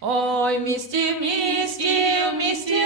Ой, в місті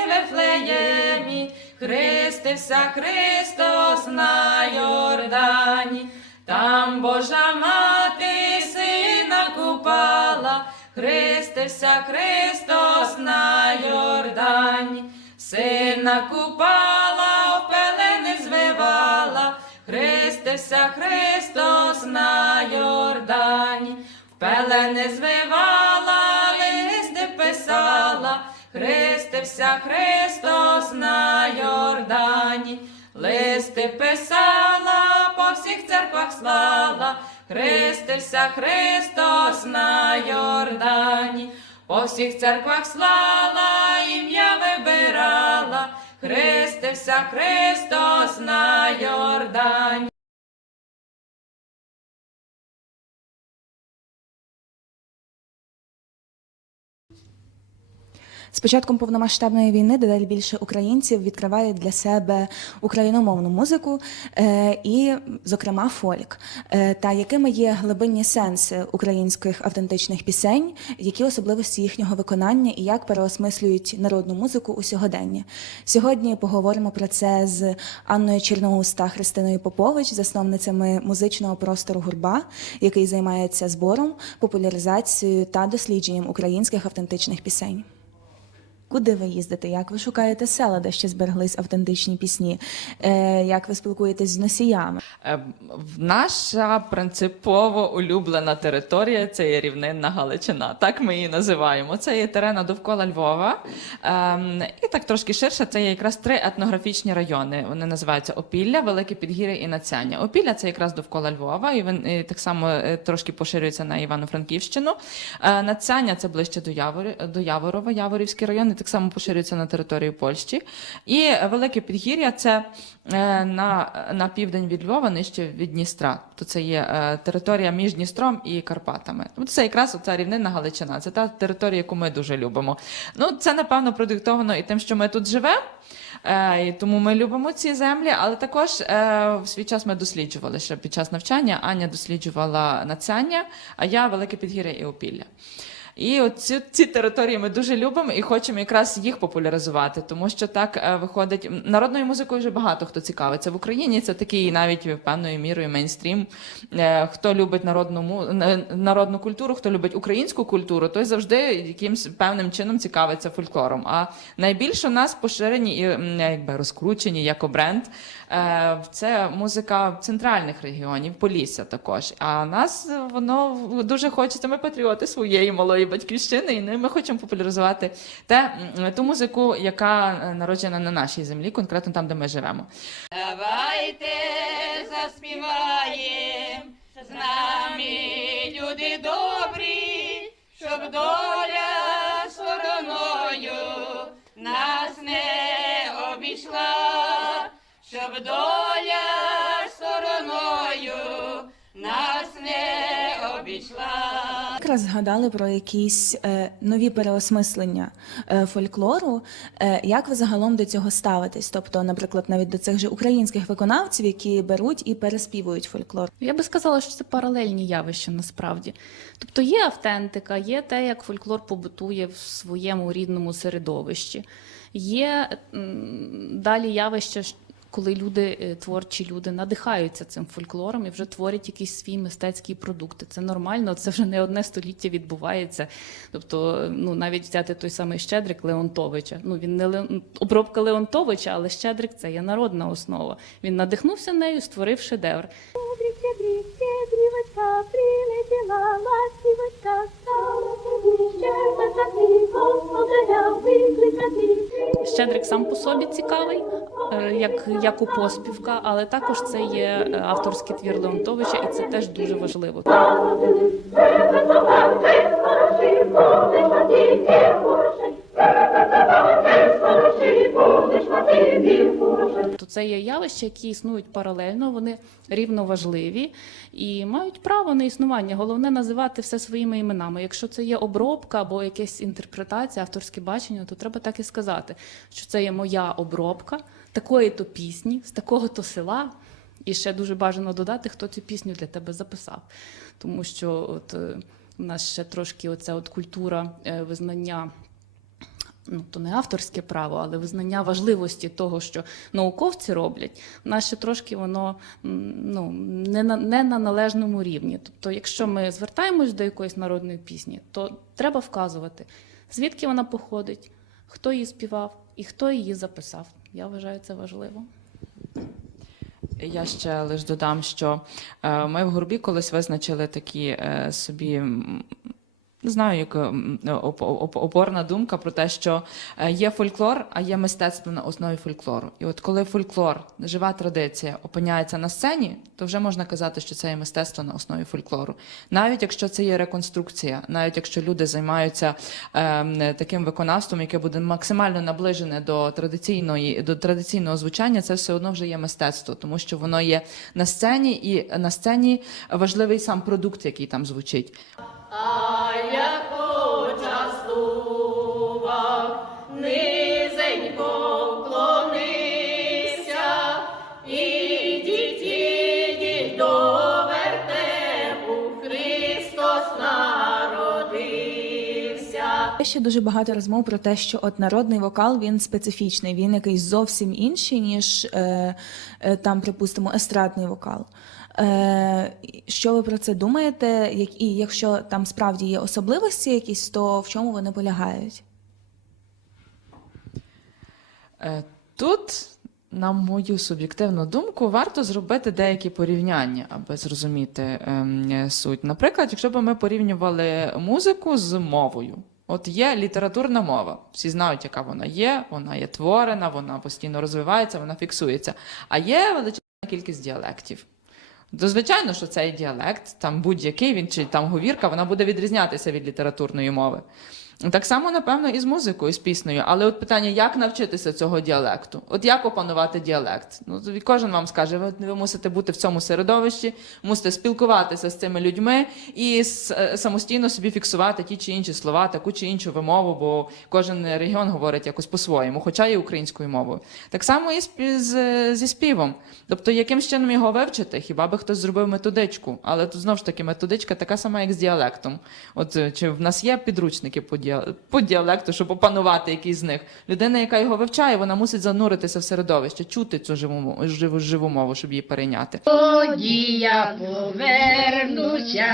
Вифлеємі, хрестився Христос на Йордані. Там Божа мати сина купала, хрестився Христос на Йордані. Сина купала, в пелени звивала, хрестився Христос на Йордані. В пелени звивала, листи писала, хрестився Христос на Йордані. Листи писала, по всіх церквах слала, хрестився Христос на Йордані. По всіх церквах слала, ім'я вибирала, хрестився Христос на Йордані. З початком повномасштабної війни дедалі більше українців відкривають для себе україномовну музику і, зокрема, фольк. Та якими є глибинні сенси українських автентичних пісень, які особливості їхнього виконання і як переосмислюють народну музику у сьогоденні. Сьогодні поговоримо про це з Анною Черноус та Христиною Попович, засновницями музичного простору «Гурба», який займається збором, популяризацією та дослідженням українських автентичних пісень. Куди ви їздите? Як ви шукаєте села, де ще збереглись автентичні пісні? Як ви спілкуєтесь з носіями? Наша принципово улюблена територія – це є Рівнинна Галичина. Так ми її називаємо. Це є терена довкола Львова. І так трошки ширше, це є якраз 3 етнографічні райони. Вони називаються Опілля, Велике Підгір'я і Надцяння. Опілля – це якраз довкола Львова, і він так само трошки поширюється на Івано-Франківщину. Надцяння – це ближче до Яворова, Яворівський район, так само поширюється на територію Польщі. І Велике Підгір'я – це на південь від Львова, нижче від Дністра. То це є територія між Дністром і Карпатами. Це якраз оця Рівнинна Галичина. Це та територія, яку ми дуже любимо. Ну, це, напевно, продиктовано і тим, що ми тут живемо, і тому ми любимо ці землі, але також в свій час ми досліджували ще під час навчання. Аня досліджувала Надцяння, а я Велике Підгір'я і Опілля. І ці території ми дуже любимо і хочемо якраз їх популяризувати, тому що так виходить, народною музикою вже багато хто цікавиться. В Україні це такий навіть певною мірою мейнстрім. Хто любить народну культуру, хто любить українську культуру, той завжди якимсь певним чином цікавиться фольклором. А найбільше у нас поширені і якби розкручені як бренд це музика центральних регіонів, Полісся також. А нас воно дуже хочеться, ми патріоти своєї малої батьківщини, і ми хочемо популяризувати ту музику, яка народжена на нашій землі, конкретно там, де ми живемо. Давайте заспіваєм з нами, люди добрі, щоб доля стороною нас не обійшла, щоб доля стороною нас не обійшла. Якраз згадали про якісь нові переосмислення фольклору. Як ви загалом до цього ставитесь? Тобто, наприклад, навіть до цих же українських виконавців, які беруть і переспівують фольклор? Я би сказала, що це паралельні явища насправді. Тобто є автентика, є те, як фольклор побутує в своєму рідному середовищі. Є далі явища, коли творчі люди надихаються цим фольклором і вже творять якісь свій мистецький продукти. Це нормально, це вже не одне століття відбувається. Тобто, навіть взяти той самий Щедрик Леонтовича. Він не обробка Леонтовича, але Щедрик – це є народна основа. Він надихнувся нею, створив шедевр. Щедрівочка, прилетіла, ластівочка, стала тобі щебетати, господаря викликати. Щедрик сам по собі цікавий, як у поспівка, але також це є авторський твір Леонтовича, і це теж дуже важливо. То це є явища, які існують паралельно, вони рівно важливі і мають право на існування. Головне називати все своїми іменами. Якщо це є обробка або якась інтерпретація, авторське бачення, то треба так і сказати, що це є моя обробка такої-то пісні, з такого-то села. І ще дуже бажано додати, хто цю пісню для тебе записав. Тому що У нас ще трошки оця от культура визнання, ну, то не авторське право, але визнання важливості того, що науковці роблять, у нас ще трошки воно ну, не на належному рівні. Тобто, якщо ми звертаємось до якоїсь народної пісні, то треба вказувати, звідки вона походить, хто її співав і хто її записав. Я вважаю, це важливо. Я ще лише додам, що ми в гурбі колись визначили такі собі, не знаю, як опорна думка про те, що є фольклор, а є мистецтво на основі фольклору. І от коли фольклор, жива традиція, опиняється на сцені, то вже можна казати, що це є мистецтво на основі фольклору. Навіть якщо це є реконструкція, навіть якщо люди займаються таким виконавством, яке буде максимально наближене до традиційного звучання, це все одно вже є мистецтво, тому що воно є на сцені, і на сцені важливий сам продукт, який там звучить. А як почастував, низенько вклонився, ідіть до вертепу, Христос народився. Є ще дуже багато розмов про те, що от народний вокал, він специфічний, він якийсь зовсім інший, ніж там, припустимо, естрадний вокал. Що ви про це думаєте? І якщо там справді є особливості якісь, то в чому вони полягають? Тут, на мою суб'єктивну думку, варто зробити деякі порівняння, аби зрозуміти суть. Наприклад, якщо б ми порівнювали музику з мовою. От є літературна мова, всі знають, яка вона є творена, вона постійно розвивається, вона фіксується. А є величезна кількість діалектів. То, звичайно, що цей діалект, там будь-який він, чи там говірка, вона буде відрізнятися від літературної мови. Так само, напевно, і з музикою, з піснею. Але от питання, як навчитися цього діалекту? От як опанувати діалект? Ну, кожен вам скаже, ви мусите бути в цьому середовищі, мусите спілкуватися з цими людьми і самостійно собі фіксувати ті чи інші слова, таку чи іншу вимову, бо кожен регіон говорить якось по-своєму, хоча і українською мовою. Так само і зі співом. Тобто, яким чином його вивчити? Хіба би хтось зробив методичку? Але тут, знову ж таки, методичка така сама, як з діалектом. От чи в нас є підручники по діалекту, щоб опанувати якийсь з них? Людина, яка його вивчає, вона мусить зануритися в середовище, чути цю живу мову, щоб її перейняти. Тоді я повернуся,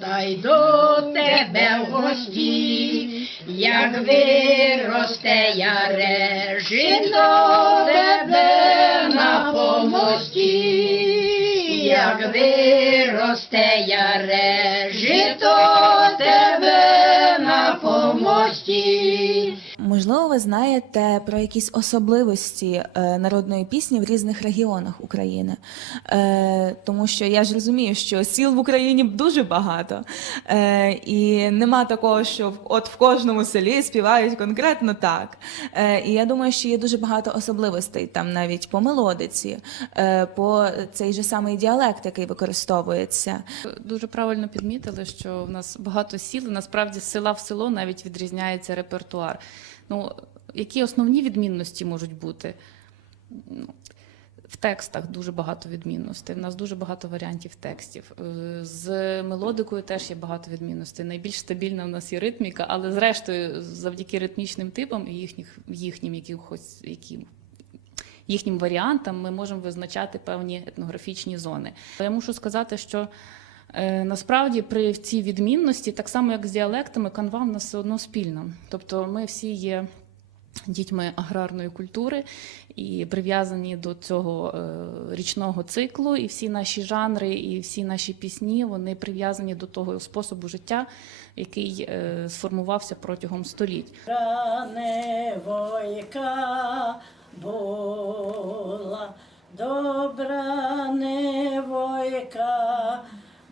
та й до тебе в гості, як виросте ярежі до тебе на помості, як виросте ярежі до тебе на помості. Можливо, ви знаєте про якісь особливості народної пісні в різних регіонах України. Тому що я ж розумію, що сіл в Україні дуже багато. І нема такого, що от в кожному селі співають конкретно так. І я думаю, що є дуже багато особливостей, там навіть по мелодиці, по цей же самий діалект, який використовується. Дуже правильно підмітили, що в нас багато сіл, і насправді з села в село навіть відрізняється репертуар. Ну, які основні відмінності можуть бути? Ну, в текстах дуже багато відмінностей, в нас дуже багато варіантів текстів. З мелодикою теж є багато відмінностей. Найбільш стабільна в нас є ритміка, але зрештою завдяки ритмічним типам і їхнім варіантам ми можемо визначати певні етнографічні зони. Я мушу сказати, що насправді при цій відмінності, так само як з діалектами, канва в нас все одно спільна. Тобто ми всі є дітьми аграрної культури і прив'язані до цього річного циклу, і всі наші жанри, і всі наші пісні, вони прив'язані до того способу життя, який сформувався протягом століть. Ране войка була, добра невойка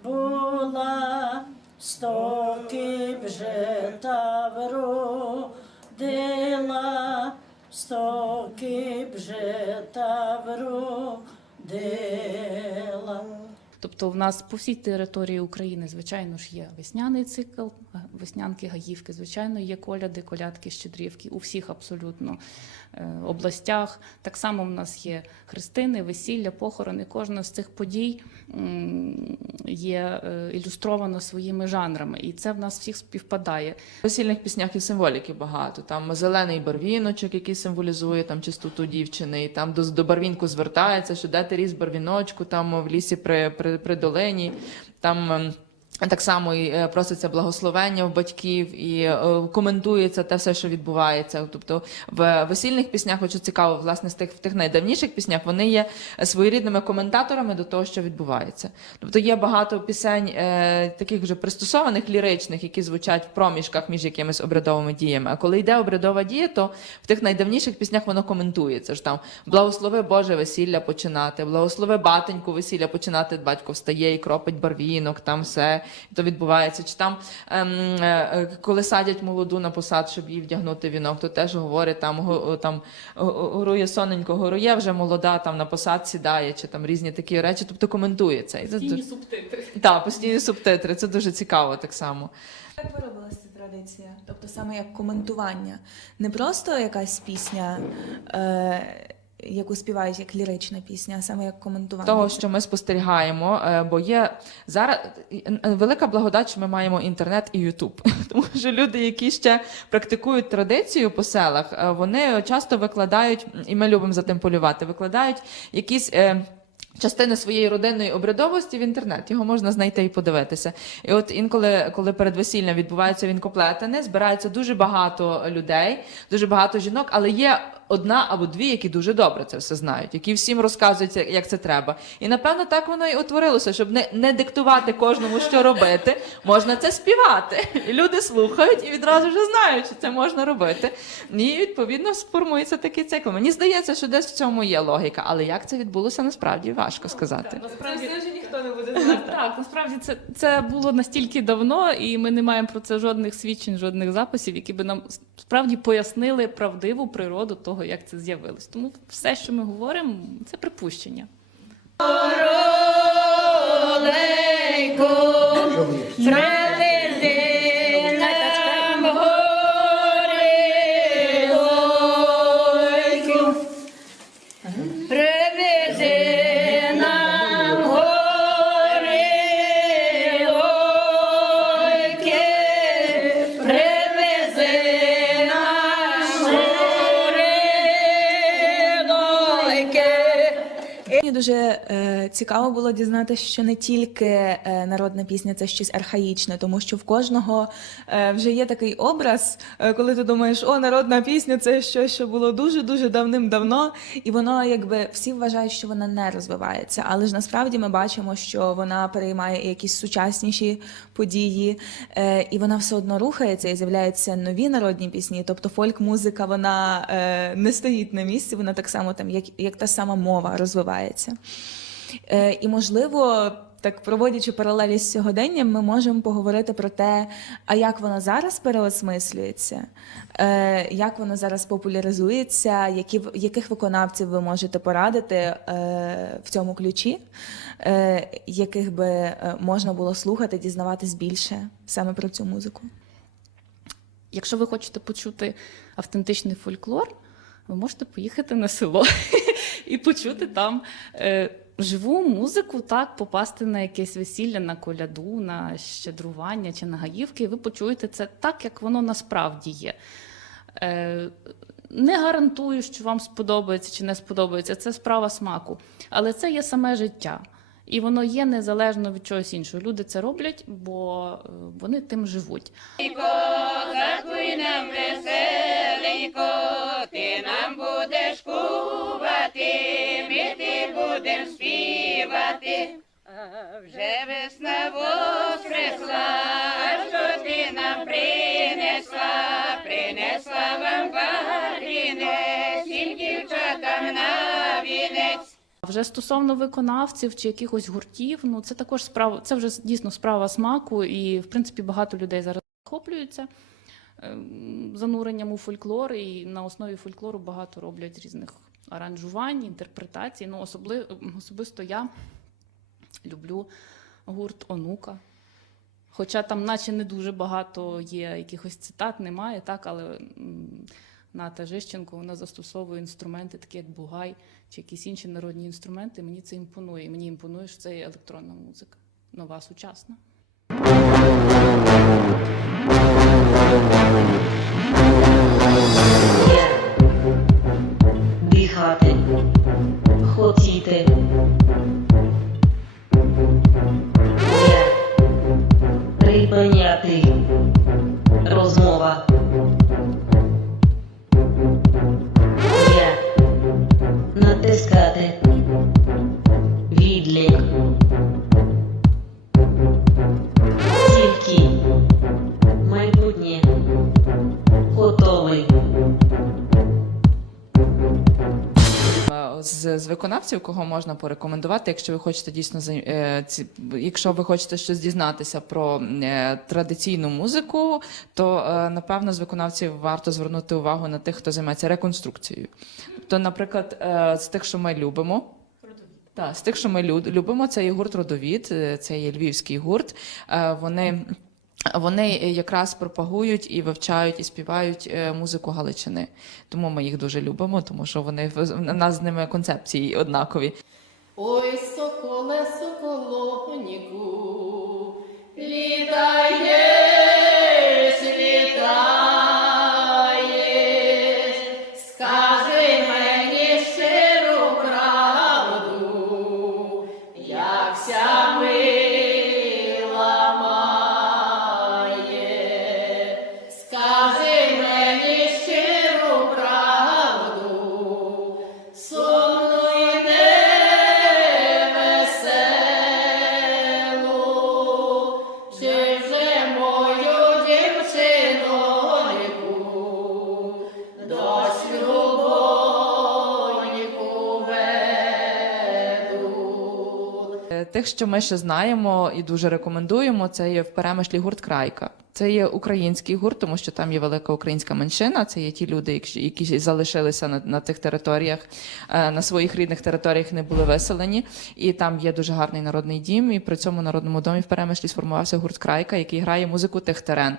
була, 100 кіп жита вродила, 100 кіп жита вродила. Тобто в нас по всій території України, звичайно ж, є весняний цикл, веснянки, гаївки, звичайно, є коляди, колядки, щедрівки у всіх абсолютно областях. Так само в нас є хрестини, весілля, похорони. Кожна з цих подій є ілюстровано своїми жанрами, і це в нас всіх співпадає. В весільних піснях і символіки багато. Там зелений барвіночок, який символізує там чистоту дівчини, і там до барвінку звертається, що де ти ріс барвіночку, там в лісі при долині, там так само і проситься благословення в батьків і коментується те все, що відбувається. Тобто в весільних піснях, що цікаво, власне, в тих найдавніших піснях, вони є своєрідними коментаторами до того, що відбувається. Тобто є багато пісень таких вже пристосованих, ліричних, які звучать в проміжках між якимись обрядовими діями. А коли йде обрядова дія, то в тих найдавніших піснях воно коментується. Ж там благослови Боже весілля починати, благослови батеньку весілля починати, батько встає і кропить барвінок, там все. То відбувається. Чи там, коли садять молоду на посад, щоб їй вдягнути вінок, то теж говорять, там горує соненько, горує, вже молода, там на посад сідає, чи там різні такі речі, тобто коментується. Постійні субтитри. Так, постійні субтитри, це дуже цікаво так само. Як виробилася ця традиція? Тобто саме як коментування. Не просто якась пісня, яку співають як лірична пісня, а саме як коментування. Того, що ми спостерігаємо, бо є зараз велика благодать, що ми маємо інтернет і Ютуб. Тому що люди, які ще практикують традицію по селах, вони часто викладають, і ми любимо за тим полювати, викладають якісь частини своєї родинної обрядовості в інтернет. Його можна знайти і подивитися. І от інколи, коли перед весіллям відбуваються вінкоплетени, збирається дуже багато людей, дуже багато жінок, але є одна або дві, які дуже добре це все знають, які всім розказують, як це треба. І, напевно, так воно і утворилося, щоб не диктувати кожному, що робити, можна це співати. І люди слухають і відразу вже знають, що це можна робити. І, відповідно, сформується такий цикл. Мені здається, що десь в цьому є логіка, але як це відбулося, насправді важко сказати. Насправді вже ніхто не буде знати. Так, насправді це було настільки давно, і ми не маємо про це жодних свідчень, жодних записів, які би нам справді пояснили правдиву природу того, як це з'явилось. Тому все, що ми говоримо, це припущення. Мені дуже цікаво було дізнатися, що не тільки народна пісня – це щось архаїчне, тому що в кожного вже є такий образ, коли ти думаєш, о, народна пісня – це щось, що було дуже-дуже давним-давно, і воно, якби, всі вважають, що вона не розвивається, але ж насправді ми бачимо, що вона переймає якісь сучасніші події, і вона все одно рухається, і з'являються нові народні пісні, тобто фольк-музика, вона не стоїть на місці, вона так само, там, як та сама мова, розвивається. І, можливо, так проводячи паралелі з сьогоденням, ми можемо поговорити про те, а як воно зараз переосмислюється, як воно зараз популяризується, яких виконавців ви можете порадити в цьому ключі, яких би можна було слухати, дізнаватись більше саме про цю музику. Якщо ви хочете почути автентичний фольклор, ви можете поїхати на село і почути там живу музику, так, попасти на якесь весілля, на коляду, на щедрування чи на гаївки, і ви почуєте це так, як воно насправді є. Не гарантую, що вам сподобається чи не сподобається, це справа смаку, але це є саме життя. І воно є незалежно від чогось іншого. Люди це роблять, бо вони тим живуть. Закуй нам веселенько, ти нам будеш кувати, ми ти будем співати. А вже весна воскресла, що ти нам принесла, принесла вам багрінець, і дівчатам на вінець. Вже стосовно виконавців чи якихось гуртів, ну це також справа, це вже дійсно справа смаку, і в принципі багато людей зараз захоплюються зануренням у фольклор, і на основі фольклору багато роблять різних аранжувань, інтерпретацій. Ну, особисто я люблю гурт «Онука». Хоча там наче не дуже багато є якихось цитат, немає, так, але Ната Жищенко, вона застосовує інструменти, такі як бугай, чи якісь інші народні інструменти. Мені це імпонує. Мені імпонує, що це є електронна музика. нова сучасна. Дихати, хотіти. Я припиняти. Розмова. Я натискати. Відлік. Тільки майбутнє. Готовий. З виконавців, кого можна порекомендувати, якщо ви хочете дійсно якщо ви хочете щось дізнатися про традиційну музику, то напевно з виконавців варто звернути увагу на тих, хто займається реконструкцією. Тобто, наприклад, з тих, що ми любимо. Так, з тих, що ми любимо, це є гурт «Родовід», це є львівський гурт. Вони якраз пропагують і вивчають, і співають музику Галичини. Тому ми їх дуже любимо, тому що у нас з ними концепції однакові. Ой, соколе, соколоніку, літаєш, літаєш, скажи мені щиру правду, як ся мила має, скажи мені щиру правду, сумну і невеселу, чи вже мою дівчиноньку до шлюбоньку веду. Тих, що ми ще знаємо і дуже рекомендуємо, це є в Перемишлі гурт «Крайка». Це є український гурт, тому що там є велика українська меншина, це є ті люди, які залишилися на тих територіях, на своїх рідних територіях не були виселені. І там є дуже гарний народний дім, і при цьому народному домі в Перемишлі сформувався гурт «Крайка», який грає музику тих терен.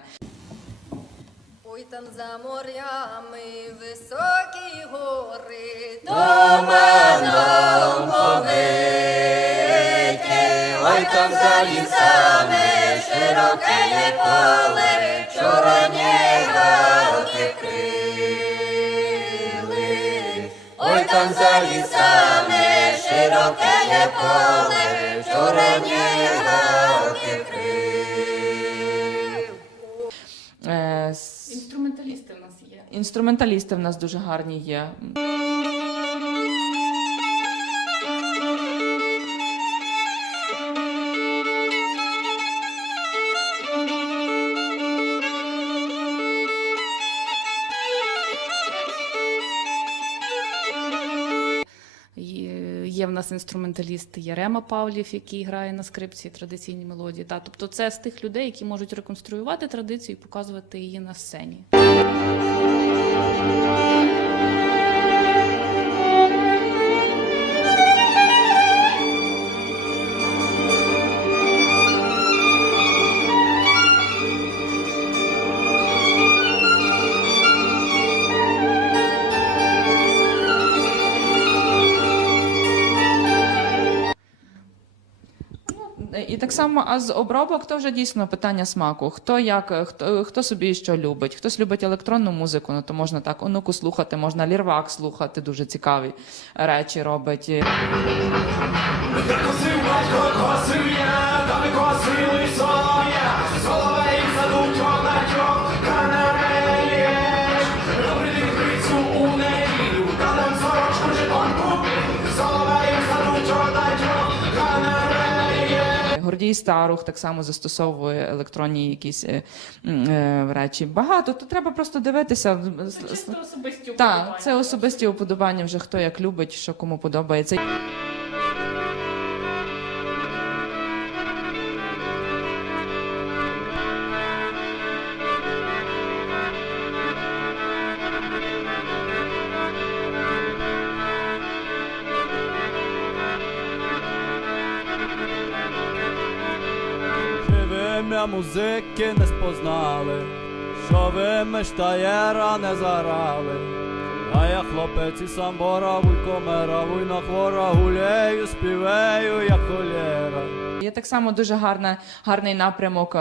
Ой, там за морями високі гори, Туманом повиті, ой, там за лісами широке є поле, чорні галки крили. Ой, там за лісами широке є поле, чорні галки крили. Інструменталісти в нас є. Інструменталісти в нас дуже гарні є. Є в нас інструменталіст Ярема Павлів, який грає на скрипці традиційні мелодії. Тобто це з тих людей, які можуть реконструювати традицію і показувати її на сцені. І так само, а з обробок то вже дійсно питання смаку. Хто собі що любить. Хтось любить електронну музику, ну то можна так онуку слухати, можна лірвак слухати, дуже цікаві речі робить. Гордій Старух так само застосовує електронні якісь речі. Багато, то треба просто дивитися. Це чисто особисті уподобання. Так, це особисті уподобання, вже хто як любить, що кому подобається. Ім'я музики не спознали, що ви мештаєра не зарали, А я хлопець і сам бора, вуйко мера, вуйна хвора, гуляю, співаю, як холєра. Є так само дуже гарний напрямок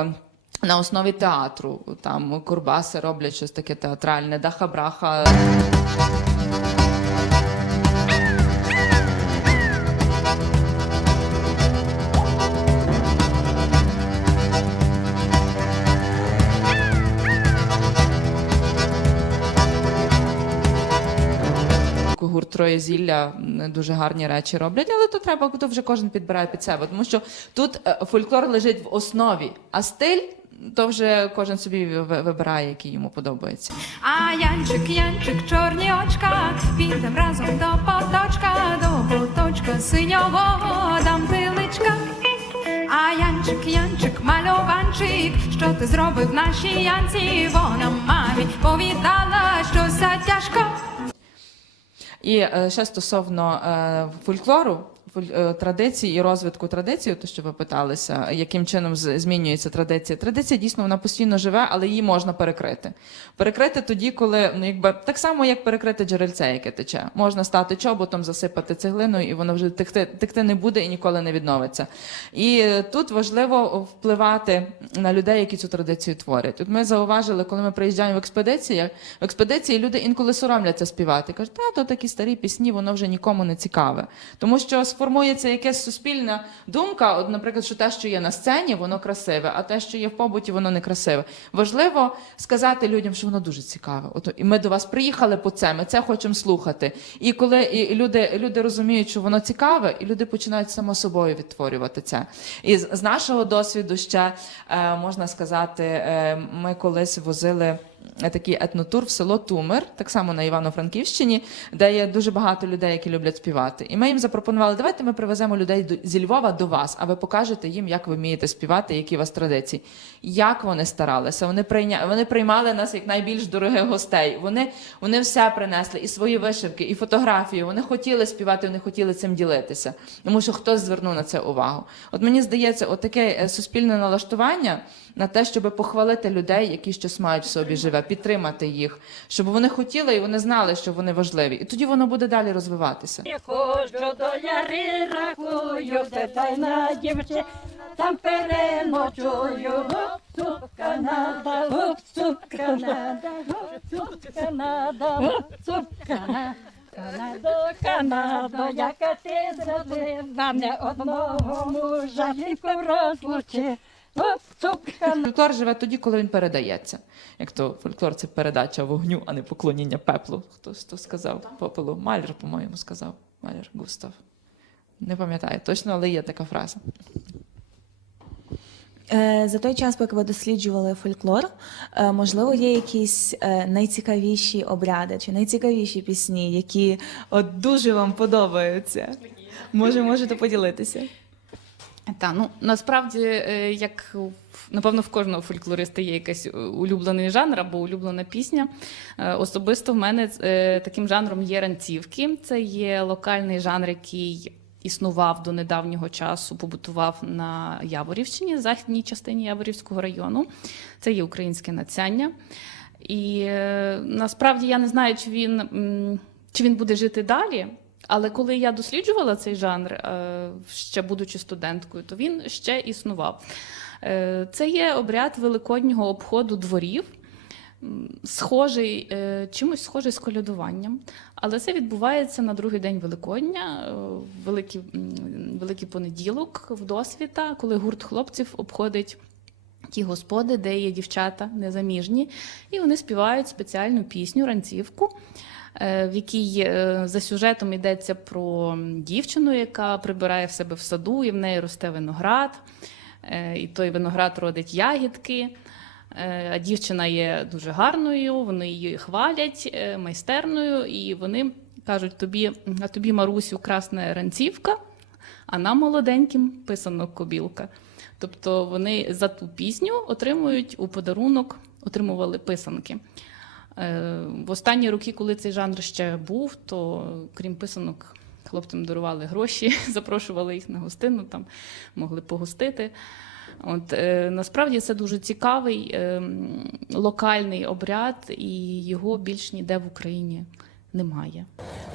на основі театру. Там Курбаси роблять щось таке театральне, Даха-Браха. Гурт Троєзілля дуже гарні речі роблять, але то вже кожен підбирає під себе, тому що тут фольклор лежить в основі, а стиль то вже кожен собі вибирає, який йому подобається. А Янчик, чорні очка, підем разом до поточка синього дам пиличка. А Янчик, мальованчик, що ти зробив нашій Янці? Вона мамі повідала, що затяжко. І ще стосовно фольклору, традицій і розвитку традиції, то що ви питалися, яким чином змінюється традиція. Традиція дійсно вона постійно живе, але її можна перекрити. Перекрити тоді, коли так само, як перекрити джерельце, яке тече. Можна стати чоботом, засипати цеглиною, і воно вже текти не буде і ніколи не відновиться. І тут важливо впливати на людей, які цю традицію творять. От ми зауважили, коли ми приїжджаємо в експедиції люди інколи соромляться співати. Кажуть, то такі старі пісні, воно вже нікому не цікаве. Тому що формується якась суспільна думка, от, наприклад, що те, що є на сцені, воно красиве, а те, що є в побуті, воно не красиве. Важливо сказати людям, що воно дуже цікаве. От, і ми до вас приїхали по це, ми це хочемо слухати. І коли люди розуміють, що воно цікаве, і люди починають само собою відтворювати це. І з нашого досвіду ще, можна сказати, ми колись возили такий етнотур в село Тумер, так само на Івано-Франківщині, де є дуже багато людей, які люблять співати. І ми їм запропонували, давайте ми привеземо людей зі Львова до вас, а ви покажете їм, як ви вмієте співати, які у вас традиції. Як вони старалися, вони приймали нас як найбільш дорогих гостей. Вони все принесли, і свої вишивки, і фотографії, вони хотіли співати, вони хотіли цим ділитися, тому що хтось звернув на це увагу. От мені здається, от таке суспільне налаштування на те, щоб похвалити людей, які щось мають в собі живе, підтримати їх, щоб вони хотіли і вони знали, що вони важливі. І тоді воно буде далі розвиватися. Я ходжу до яри, рахую, тайна дівчина, там переночую, гуп-цуп Канада, гуп-цуп Канада, гуп-цуп Канада, гуп-цуп Канада. Канадо, яка ти зробила, не одного мужа, ліпко розлучи. Фольклор живе тоді, коли він передається. Як то фольклор – це передача вогню, а не поклоніння пеплу. Хтось то сказав? Попелу. Маляр, по-моєму, сказав. Маляр Густав. Не пам'ятаю точно, але є така фраза. За той час, поки ви досліджували фольклор, можливо, є якісь найцікавіші обряди чи найцікавіші пісні, які от дуже вам подобаються? Можете поділитися? Насправді, як напевно в кожного фольклориста є якийсь улюблений жанр або улюблена пісня. Особисто в мене таким жанром є ранцівки. Це є локальний жанр, який існував до недавнього часу, побутував на Яворівщині, західній частині Яворівського району. Це є українське нацяння. І насправді я не знаю, чи він буде жити далі. Але коли я досліджувала цей жанр, ще будучи студенткою, то він ще існував. Це є обряд великоднього обходу дворів, чимось схожий з колядуванням. Але це відбувається на другий день Великодня, великий понеділок в досвіта, коли гурт хлопців обходить ті господи, де є дівчата незаміжні, і вони співають спеціальну пісню, ранцівку, в якій за сюжетом йдеться про дівчину, яка прибирає в себе в саду, і в неї росте виноград, і той виноград родить ягідки. А дівчина є дуже гарною, вони її хвалять, майстерною, і вони кажуть тобі, Марусю, красна ранцівка, а нам, молоденьким, писанок кобілка. Тобто вони за ту пісню отримували писанки. В останні роки, коли цей жанр ще був, то крім писанок хлопцям дарували гроші, запрошували їх на гостину, там могли погостити. Насправді це дуже цікавий локальний обряд, і його більш ніде в Україні немає.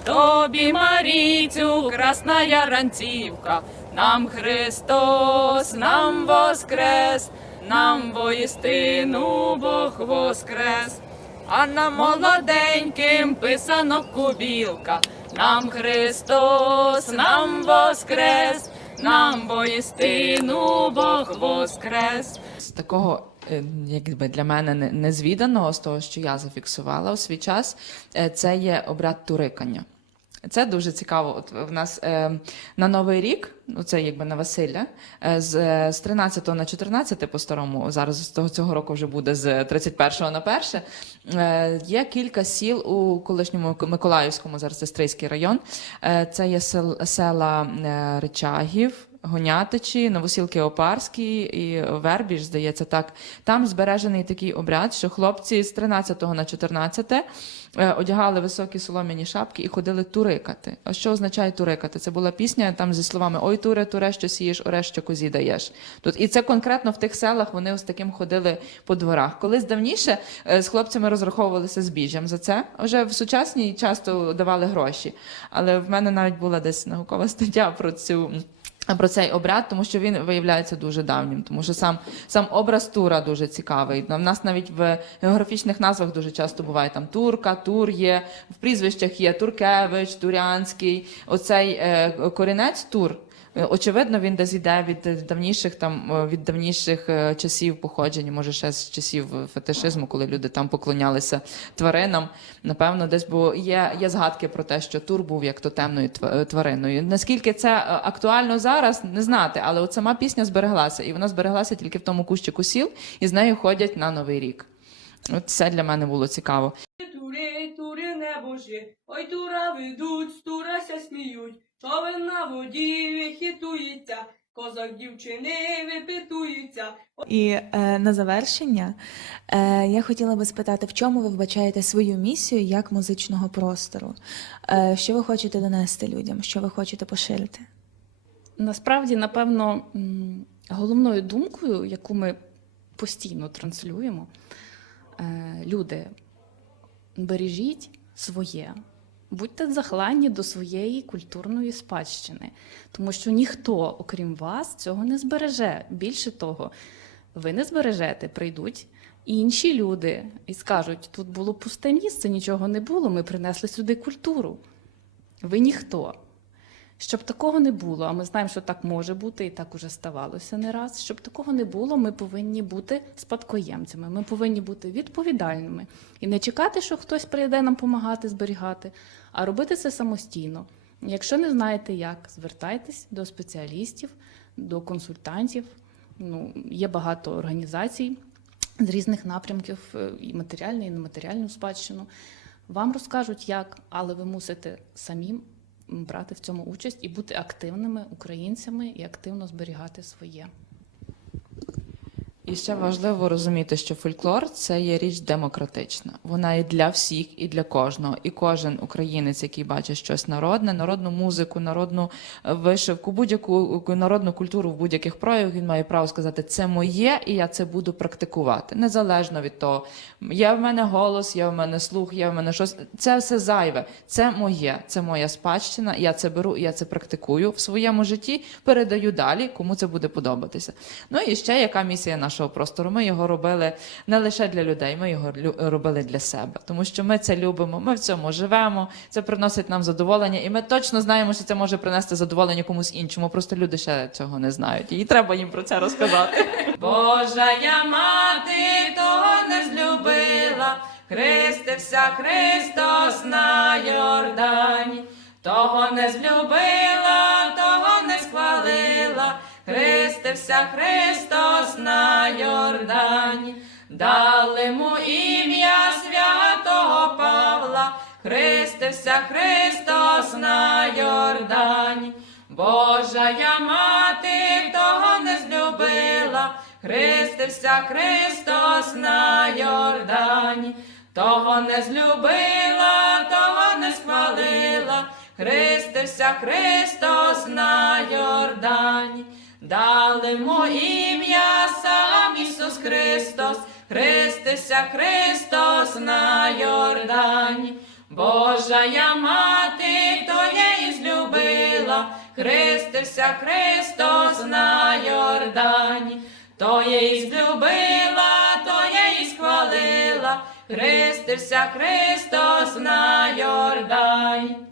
Тобі, Марійцю, красна яранцівка, нам Христос, нам воскрес, нам воістину Бог воскрес. А нам молоденьким писано кубілка, нам Христос, нам воскрес, нам воістину Бог воскрес. З такого, якби для мене незвіданого, з того, що я зафіксувала у свій час, це є обряд турикання. Це дуже цікаво. От в нас на Новий рік, ну це якби на весілля, з 13 на 14 по-старому, зараз цього року вже буде з 31 на 1, є кілька сіл у колишньому Миколаївському, зараз це Стрийський район. Це є села Ричагів, Гонятичі, Новосілки Опарські і Вербіж, здається, так. Там збережений такий обряд, що хлопці з 13 на 14 одягали високі солом'яні шапки і ходили турикати. А що означає турикати? Це була пісня там зі словами «Ой, туре, туре, що сієш, оре, що козі даєш». І це конкретно в тих селах вони ось таким ходили по дворах. Колись давніше з хлопцями розраховувалися збіжжям за це. Вже в сучасній часто давали гроші. Але в мене навіть була десь наукова стаття про цей обряд, тому що він виявляється дуже давнім, тому що сам образ тура дуже цікавий. У нас навіть в географічних назвах дуже часто буває там турка, тур є, в прізвищах є Туркевич, Турянський. Оцей корінець тур, очевидно, він десь йде від давніших часів походження, може ще з часів фетишизму, коли люди там поклонялися тваринам. Напевно, десь, бо є згадки про те, що тур був як тотемною твариною. Наскільки це актуально зараз, не знати, але от сама пісня збереглася, і вона збереглася тільки в тому кущику сіл, і з нею ходять на Новий рік. От це для мене було цікаво. Тури, тури небожі, ой, тура ведуть, з турася сміють. Човен на воді вихитується, козак дівчини випитується. І на завершення я хотіла би спитати, в чому ви вбачаєте свою місію як музичного простору? Що ви хочете донести людям? Що ви хочете поширити? Насправді, напевно, головною думкою, яку ми постійно транслюємо, люди, бережіть своє. Будьте захланні до своєї культурної спадщини, тому що ніхто, окрім вас, цього не збереже. Більше того, ви не збережете, прийдуть інші люди і скажуть, тут було пусте місце, нічого не було, ми принесли сюди культуру. Ви ніхто. Щоб такого не було, а ми знаємо, що так може бути, і так уже ставалося не раз, щоб такого не було, ми повинні бути спадкоємцями, ми повинні бути відповідальними. І не чекати, що хтось прийде нам допомагати, зберігати, а робити це самостійно. Якщо не знаєте як, звертайтесь до спеціалістів, до консультантів. Є багато організацій з різних напрямків, і матеріальну, і нематеріальну спадщину. Вам розкажуть як, але ви мусите самим брати в цьому участь і бути активними українцями і активно зберігати своє. І ще важливо розуміти, що фольклор – це є річ демократична. Вона і для всіх, і для кожного. І кожен українець, який бачить щось народне, народну музику, народну вишивку, будь-яку народну культуру в будь-яких проявах, він має право сказати, це моє, і я це буду практикувати. Незалежно від того, є в мене голос, є в мене слух, є в мене щось. Це все зайве. Це моє, це моя спадщина, я це беру, і я це практикую в своєму житті, передаю далі, кому це буде подобатися. Ну і ще яка місія нашого простору. Ми його робили не лише для людей, ми його робили для себе. Тому що ми це любимо, ми в цьому живемо, це приносить нам задоволення, і ми точно знаємо, що це може принести задоволення комусь іншому, просто люди ще цього не знають. І треба їм про це розказати. Божа я мати того не злюбила, хрестився Христос на Йордані, того не злюбила, того не схвалила, хрестився Христос на Йордані, дали му ім'я святого Павла, хрестився Христос на Йордані. Божа я мати того не злюбила, хрестився Христос на Йордані, того не злюбила, того не схвалила, хрестився Христос на Йордані. Дали му ім'я сам Ісус Христос, хрестився Христос на Йордані. Божая мати, то я і злюбила, хрестився Христос на Йордані. То я і злюбила, то я і схвалила, хрестився Христос на Йордані.